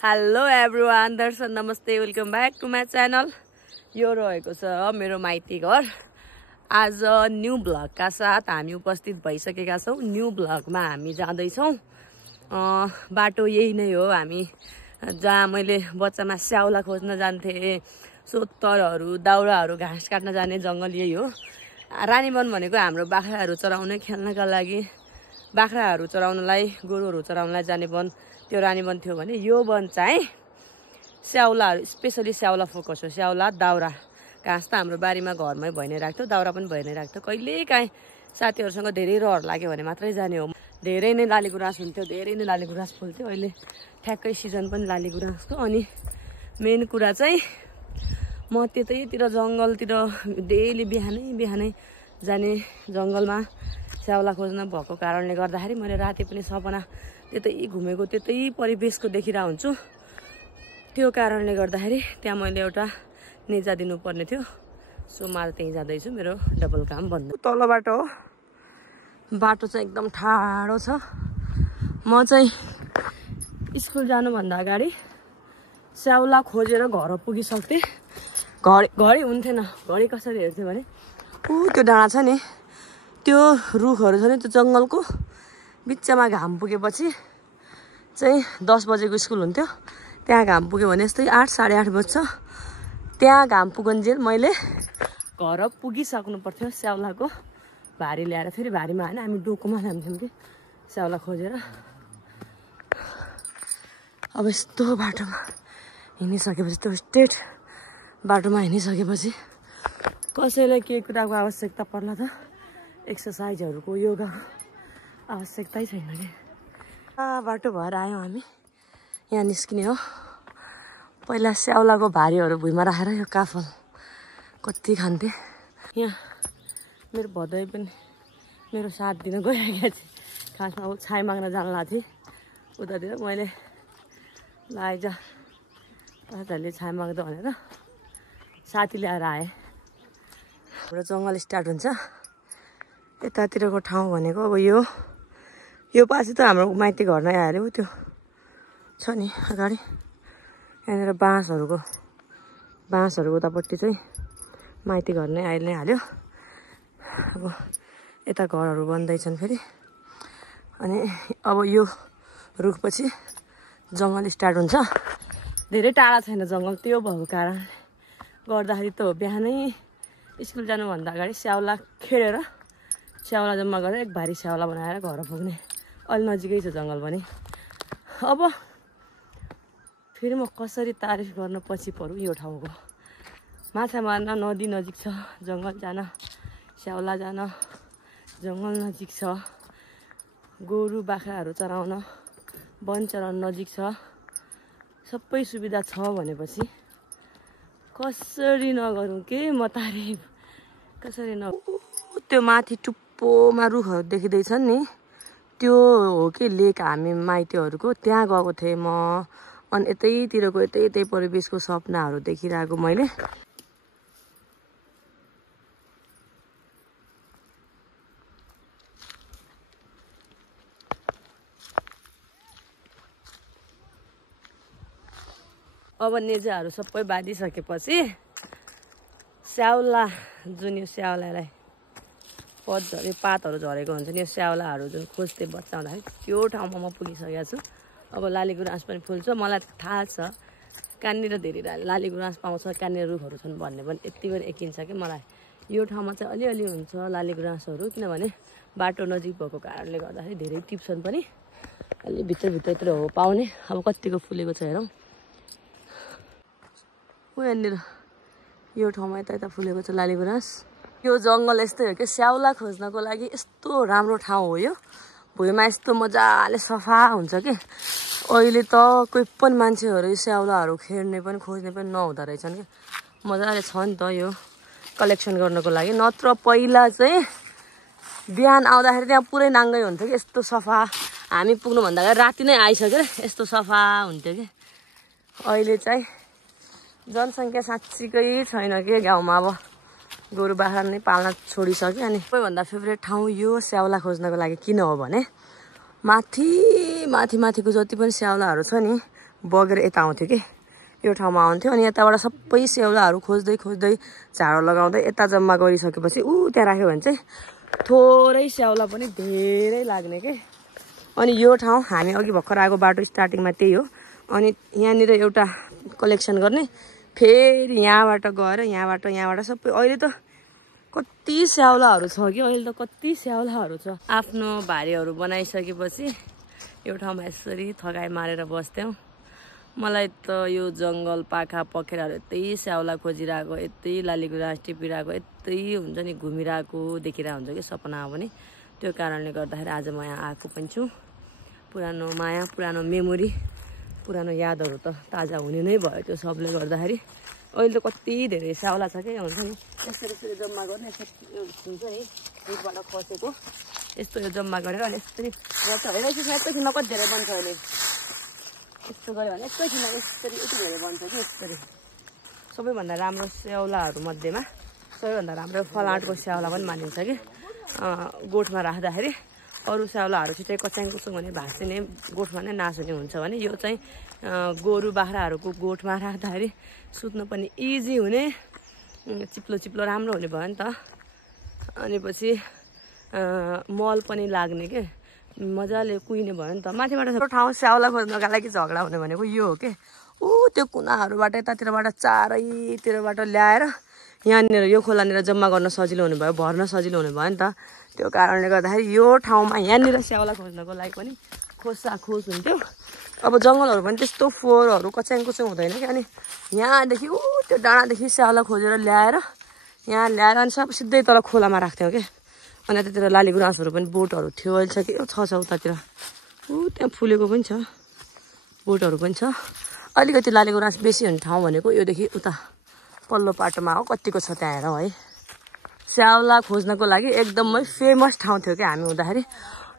Hello everyone, दर्शन नमस्ते, welcome back to my channel. यो रहेको छ मेरो माइती घर। आज न्यू ब्लगका साथ हामी उपस्थित भइसकेका छौँ। न्यू ब्लगमा हामी जाँदैछौँ। बाटो यही नै हो, हामी जहाँ मैले बच्चामा स्याउला खोज्न जान्थेँ, सोत्तरहरू दाउराहरू घाँस काट्न जाने जङ्गल यही हो। रानीवन भनेको हाम्रो बाख्राहरू चराउने खेल्नका लागि, बाख्राहरू चराउनलाई, गोरुहरू चराउनलाई जाने वन त्यो रानीवन थियो भने यो वन चाहिँ स्याउलाहरू, स्पेसली स्याउला फोकस हो। स्याउला दाउरा घाँस त हाम्रो बारीमा घरमै भइ नै राख्थ्यो, दाउरा पनि भइ नै राख्थ्यो। कहिलेकाहीँ साथीहरूसँग धेरै रहर लाग्यो भने मात्रै जाने हो। धेरै नै लालीगुराँस हुन्थ्यो, धेरै नै लालीगुराँस फुल्थ्यो। अहिले ठ्याक्कै सिजन पनि लालीगुराँसको। अनि मेन कुरा चाहिँ म त्यतैतिर जङ्गलतिर डेली बिहानै जाने, जङ्गलमा स्याउला खोज्न भएको कारणले गर्दाखेरि मैले राति पनि सपना त्यतै घुमेको, त्यतै परिवेशको देखिरहेको हुन्छु। त्यो कारणले गर्दाखेरि त्यहाँ मैले एउटा नेजा दिनुपर्ने थियो। सो म त्यहीँ जाँदैछु, मेरो डबल काम भन्नु। तल बाटो हो, बाटो चाहिँ एकदम ठाडो छ। म चाहिँ स्कुल जानुभन्दा अगाडि स्याउला खोजेर घर पुगिसक्थेँ। घडी हुन्थेन। घडी कसरी हेर्थेँ भने त्यो डाँडा छ नि, त्यो रुखहरू छ नि, त्यो जङ्गलको बिचमा घाम पुगेपछि चाहिँ 10 बजेको स्कुल हुन्थ्यो। त्यहाँ घाम पुग्यो भने यस्तै 8 साढे 8 बज्छ। त्यहाँ घाम पुगन्जेल मैले घर पुगिसक्नु पर्थ्यो स्याउलाको भारी ल्याएर। फेरि भारीमा होइन, हामी डोकोमा जान्थ्यौँ कि स्याउला खोजेर। अब यस्तो बाटोमा हिँडिसकेपछि, त्यो स्ट्रेट बाटोमा हिँडिसकेपछि कसैलाई के कुराको आवश्यकता पर्ला त? एक्सर्साइजहरूको, योगा आवश्यकतै छैन कि। बाटो भएर आयौँ हामी, यहाँ निस्किने हो। पहिला स्याउलाको भारीहरू भुइँमा राखेर यो काफल कति खान्थेँ। यहाँ मेरो भदै पनि मेरो साथ दिन गइरहेको थिएँ। खासमा ऊ छाई माग्न जान लाग्थेँ उतातिर। मैले आइज दाजुहरूले छाई माग्दा भनेर साथी ल्याएर आएँ। हाम्रो जङ्गल स्टार्ट हुन्छ यतातिरको ठाउँ भनेको। अब यो पछि त हाम्रो माइती घर नै आयो अरे। त्यो छ नि अगाडि, यहाँनिर बाँसहरूको उतापट्टि चाहिँ माइती घर नै आइ नै हाल्यो। अब यता घरहरू बन्दैछन् फेरि। अनि अब यो रुखपछि जङ्गल स्टार्ट हुन्छ। धेरै टाढा छैन जङ्गल, त्यो भएको कारण गर्दाखेरि त बिहानै स्कुल जानुभन्दा अगाडि स्याउला खेडेर, स्याउला जम्मा गरेर एक भारी स्याउला बनाएर घर पुग्ने। अलि नजिकै छ जङ्गल पनि। अब फेरि म कसरी तारिफ गर्न पछि पऱ्यो यो ठाउँको। माछा मार्न नदी नजिक छ, जङ्गल जान, स्याउला जान जङ्गल नजिक छ, गोरु बाख्राहरू चराउन वन चराउन नजिक छ, सबै सुविधा छ भनेपछि कसरी नगरौँ के म तारिफ, कसरी न। त्यो माथि टुप्पोमा रुखहरू देखिँदैछन् नि, त्यो हो कि लेक हामी माइतीहरूको। त्यहाँ गएको थिएँ म। अनि यतैतिरको यतै परिवेशको सपनाहरू देखिरहेको मैले। अब नेजाहरू सबै बाँधिसकेपछि स्याउला, जुन यो स्याउलालाई पातहरू झरेको हुन्छ नि, यो स्याउलाहरू जुन खोज्दै बच्चा हुँदाखेरि त्यो ठाउँमा म पुगिसकेको छु। अब लालीगुराँस पनि फुल्छ। मलाई थाहा छ कहाँनिर धेरै लालीगुराँस पाउँछ, कहाँनिर रुखहरू छन् भन्ने पनि यति पनि एकिन्छ कि मलाई। यो ठाउँमा चाहिँ अलिअलि हुन्छ लालीगुराँसहरू, किनभने बाटो नजिक भएको कारणले गर्दाखेरि धेरै टिप्छन् पनि। अलि भित्रतिर हो पाउने। अब कतिको फुलेको छ हेरौँ। यहाँनिर यो ठाउँमा यता फुलेको छ लालीगुराँस। यो जङ्गल यस्तै हो कि स्याउला खोज्नको लागि यस्तो राम्रो ठाउँ हो यो। भुइँमा यस्तो मजाले सफा हुन्छ कि अहिले त कोही पनि मान्छेहरू स्याउलाहरू खेड्ने पनि खोज्ने पनि नहुँदो रहेछन् कि। मजाले छ नि त यो कलेक्सन गर्नको लागि। नत्र पहिला चाहिँ बिहान आउँदाखेरि त्यहाँ पुरै नाङ्गै हुन्थ्यो कि, यस्तो सफा। हामी पुग्नुभन्दा अगाडि राति नै आइसक्यो, यस्तो सफा हुन्थ्यो कि। अहिले चाहिँ जनसङ्ख्या साँच्चीकै छैन कि गाउँमा। अब गोरु बाख्रा नै पाल्न छोडिसक्यो। अनि सबैभन्दा फेभरेट ठाउँ यो स्याउला खोज्नको लागि किन हो भने माथिको जति पनि स्याउलाहरू छ नि, बगेर यता आउँथ्यो कि यो ठाउँमा आउँथ्यो अनि यताबाट सबै स्याउलाहरू खोज्दै खोज्दै झाडो लगाउँदै यता जम्मा गरिसकेपछि त्यहाँ राख्यो भने चाहिँ थोरै स्याउला पनि धेरै लाग्ने के अनि यो ठाउँ हामी अघि भर्खर आएको बाटो स्टार्टिङमा त्यही हो अनि यहाँनिर एउटा कलेक्सन गर्ने फेरि यहाँबाट गएर यहाँबाट सबै अहिले त कति स्याउलाहरू छ कि अहिले त कति स्याउलाहरू छ आफ्नो भारीहरू बनाइसकेपछि यो ठाउँमा यसरी थकाइ मारेर बस्थ्यौँ मलाई त यो जङ्गल पाखा पखेराहरू यतै स्याउला खोजिरहेको यतै लालीगुराँस टिपिरहेको यतै हुन्छ नि घुमिरहेको देखिरहेको हुन्छ कि सपनामा पनि त्यो कारणले गर्दाखेरि आज म यहाँ आएको पनि छु पुरानो माया पुरानो मेमोरी पुरानो यादहरू त ताजा हुने नै भयो त्यो सबले गर्दाखेरि अहिले त कति धेरै स्याउला छ कि हुन्छ नि यसरी जम्मा गर्ने हुन्छ नि रुखबाट खसेको यस्तो यो जम्मा गरेर अनि यसरी गर्छ हेरेपछि एकैछिनमा कति धेरै बन्छ अहिले यस्तो गऱ्यो भने एकैछिनमा यसरी यति धेरै बन्छ कि यसरी सबैभन्दा राम्रो स्याउलाहरू मध्येमा सबैभन्दा राम्रो फलाँटको स्याउला पनि मानिन्छ कि गोठमा राख्दाखेरि अरू स्याउलाहरू छिटै कच्याङ कुचुङ भने भाँसिने गोठमा नै नासुने हुन्छ भने यो चाहिँ गोरु बाख्राहरूको गोठमा राख्दाखेरि सुत्न पनि इजी हुने चिप्लो राम्रो हुने भयो नि त अनि पछि मल पनि लाग्ने के मजाले कुहिने भयो नि त माथिबाट ठाउँ स्याउला खोज्नका लागि झगडा हुने भनेको यो हो के त्यो कुनाहरूबाट यतातिरबाट चारैतिरबाट ल्याएर यहाँनिर यो खोलानिर जम्मा गर्न सजिलो हुने भयो भर्न सजिलो हुने भयो नि त त्यो कारणले गर्दाखेरि यो ठाउँमा यहाँनिर स्याउला खोज्नको लागि पनि खोज हुन्थ्यो अब जङ्गलहरू पनि त्यस्तो फोहोरहरू कच्याङ कुच्याङ हुँदैन कि अनि यहाँदेखि त्यो डाँडादेखि स्याउला खोजेर ल्याएर यहाँ ल्याएर अनि सब सिधै तल खोलामा राख्थ्यौँ कि अनि त्यतिर लाली गुराँसहरू पनि बोटहरू थियो अहिले छ कि छ उतातिर त्यहाँ फुलेको पनि छ बोटहरू पनि छ अलिकति लाली गुराँस बेसी हुने ठाउँ भनेको योदेखि उता पल्लो पाटोमा हो कतिको छ त्यहाँ हेरौँ है स्याउला खोज्नको लागि एकदमै फेमस ठाउँ थियो क्या हामी हुँदाखेरि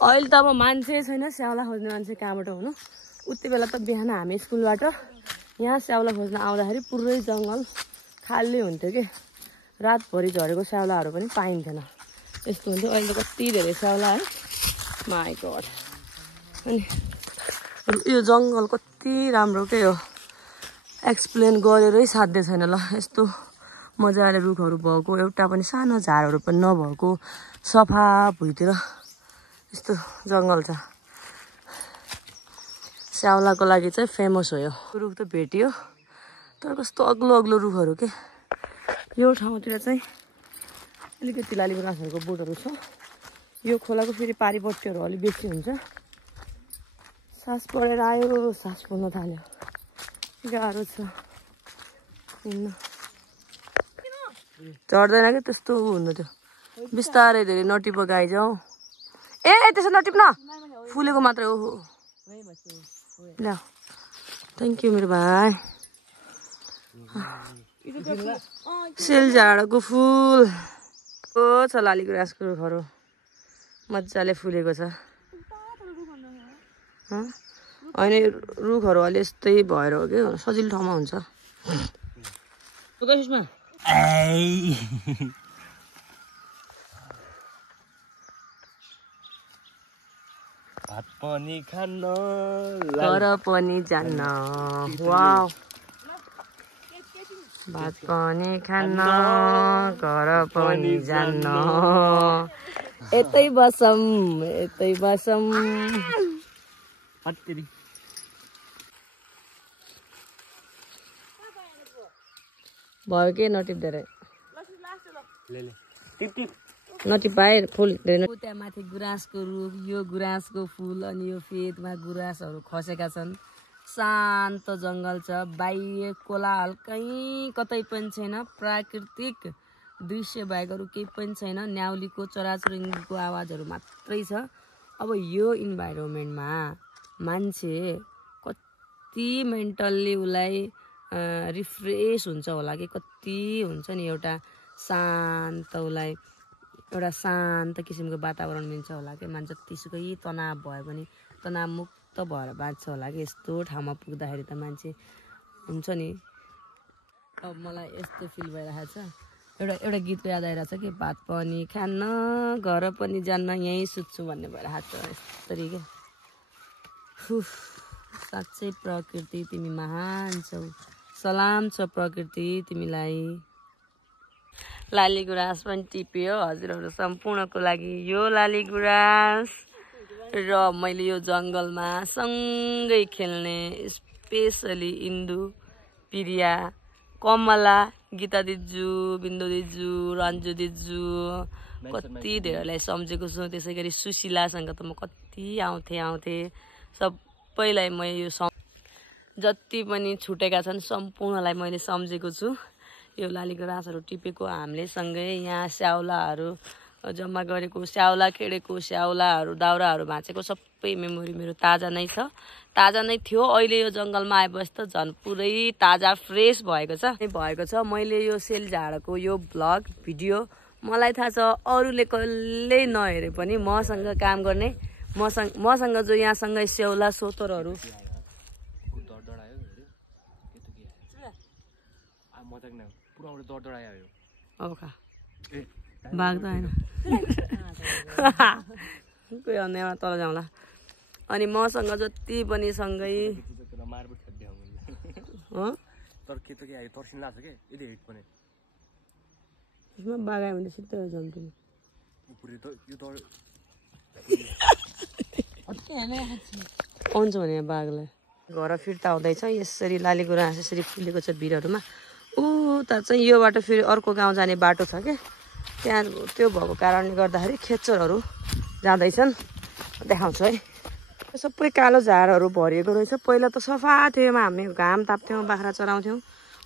अहिले त अब मान्छे छैन स्याउला खोज्ने मान्छे कहाँबाट हुनु उति बेला त बिहान हामी स्कुलबाट यहाँ स्याउला खोज्न आउँदाखेरि पुरै जङ्गल खाली हुन्थ्यो कि रातभरि झरेको स्याउलाहरू पनि पाइन्थेन यस्तो हुन्थ्यो अहिले त कति धेरै स्याउला है माई गड अनि यो जङ्गल कति राम्रो के हो एक्सप्लेन गरेरै साध्य छैन ल यस्तो मजाले रुखहरू भएको एउटा पनि सानो झारहरू पनि नभएको सफा भुइँतिर यस्तो जङ्गल छ स्याउलाको लागि चाहिँ फेमस हो यो रुख त भेटियो तर कस्तो अग्लो रुखहरू के यो ठाउँतिर चाहिँ अलिकति लाली गुराँसहरूको बोटहरू छ यो खोलाको फेरि पारिपट्टिहरू अलिक बेसी हुन्छ सास परेर आयो सास फुल्न थाल्यो गाह्रो छ हिँड्न झर्दैन कि त्यस्तो हुनु थियो बिस्तारै धेरै नटिप गाई जाउँ त्यसो नटिप न फुलेको मात्रै ओहो ल थ्याङ्क यू मेरो भाइ सेलझाडको फुल छ लाली गुराँसको रुखहरू मजाले फुलेको छ होइन रुखहरू अलि यस्तै भएर हो कि सजिलो ठाउँमा हुन्छ भात पनि खान्न तर पनि जान्न वाउ भात पनि खान्न घर पनि जान्न यतै बसौँ भयो के नटिप धेरै नटिपाए फुल त्यहाँ माथि गुराँसको रुख यो गुराँसको फुल अनि यो फेदमा गुराँसहरू खसेका छन् शान्त जङ्गल छ बाह्य कोलाहल कहीँ कतै पनि छैन प्राकृतिक दृश्य बाहेक अरू केही पनि छैन न्याउलीको चराचुरुङ्गीको आवाजहरू मात्रै छ अब यो इन्भाइरोमेन्टमा मान्छे कति मेन्टल्ली उसलाई रिफ्रेस हुन्छ होला कि कति हुन्छ नि एउटा शान्त उसलाई एउटा शान्त किसिमको वातावरण मिल्छ होला कि मान्छे जतिसुकै तनाव भयो भने तनावमुक्त भएर बाँच्छ होला कि यस्तो ठाउँमा पुग्दाखेरि त मान्छे हुन्छ नि अब मलाई यस्तो फिल भइरहेको छ एउटा गीतको याद आइरहेको छ कि भात पनि खान्न घर पनि जान्न यहीँ सुत्छु भन्ने भइरहेको छ यसरी क्या साँच्चै प्रकृति तिमी महान छौ। सलाम छ प्रकृति तिमीलाई। लाली गुराँस पनि टिप्यो हजुरहरू सम्पूर्णको लागि यो लाली गुराँस। र मैले यो जङ्गलमा सँगै खेल्ने स्पेसली इन्दु, प्रिया, कमला, गीता दिजु, बिन्दु दिजु, रन्जु दिजु, कति धेरैलाई सम्झेको छु। त्यसै गरी सुशीलासँग त म कति आउँथेँ। सबैलाई म यो जति पनि छुटेका छन् सम्पूर्णलाई मैले सम्झेको छु। यो लाली गुराँसहरू टिपेको हामीले सँगै यहाँ स्याउलाहरू जम्मा गरेको, स्याउला खेडेको, स्याउलाहरू दाउराहरू भाँचेको सबै मेमोरी मेरो ताजा नै छ, ताजा नै थियो। अहिले यो जङ्गलमा आएपछि त झन् पुरै ताजा फ्रेस भएको छ। मैले यो सेलझाडको यो भ्लग भिडियो मलाई थाहा छ अरूले कहिल्यै नहेरे पनि मसँग काम गर्ने मसँग जो यहाँसँगै स्याउला सोतरहरू अब खा भाग्दा होइन कोही अन्यमा तल जाउँला। अनि मसँग जति पनि सँगै बागायो भने सिधै जान्थ्यो। आउँछ भने बाघलाई घर फिर्ता हुँदैछ। यसरी लाली गुराँस यसरी फुलेको छ भिरहरूमा। उता चाहिँ यो बाटो फेरि अर्को गाउँ जाने बाटो छ क्या, त्यहाँ त्यो भएको कारणले गर्दाखेरि खेचरहरू जाँदैछन्। देखाउँछु है। सबै कालो झारहरू भरिएको रहेछ। पहिला त सफा थियो, हामी घाम ताप्थ्यौँ, बाख्रा चराउँथ्यौँ।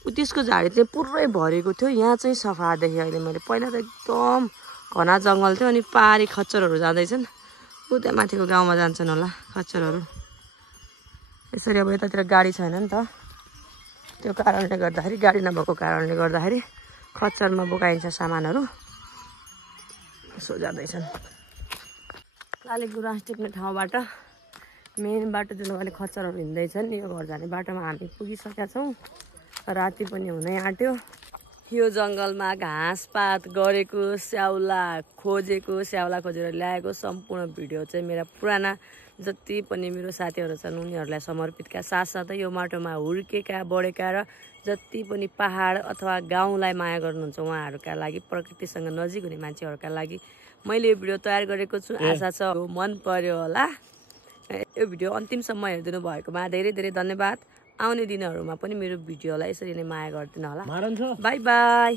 त्यसको झाडी चाहिँ पुरै भरेको थियो। यहाँ चाहिँ सफा देखेँ अहिले मैले। पहिला त एकदम घना जङ्गल थियो। अनि पारी खच्चरहरू जाँदैछन्। उता माथिको गाउँमा जान्छन् होला खच्चरहरू। यसरी अब यतातिर गाडी छैन नि त, त्यो कारणले गर्दाखेरि, गाडी नभएको कारणले गर्दाखेरि खच्चरमा बोकाइन्छ सामानहरू। यसो जाँदैछन्। लाली गुराँस टिप्ने ठाउँबाट मेन बाटोतिर अहिले खच्चरहरू हिँड्दैछन्। यो घर जाने बाटोमा हामी पुगिसकेका छौँ। राति पनि हुनै आँट्यो। यो जङ्गलमा घाँसपात गरेको, स्याउला खोजेर ल्याएको सम्पूर्ण भिडियो चाहिँ मेरा पुराना जति पनि मेरो साथीहरू छन् उनीहरूलाई समर्पितका साथसाथै यो माटोमा हुर्केका बढेका र जति पनि पहाड अथवा गाउँलाई माया गर्नुहुन्छ उहाँहरूका लागि, प्रकृतिसँग नजिक हुने मान्छेहरूका लागि मैले यो भिडियो तयार गरेको छु। आशा छ मन पर्यो होला। यो भिडियो अन्तिमसम्म हेरिदिनु भएकोमा धेरै धेरै धन्यवाद। आउने दिनहरूमा पनि मेरो भिडियोलाई यसरी नै माया गरिदिनु होला। By by.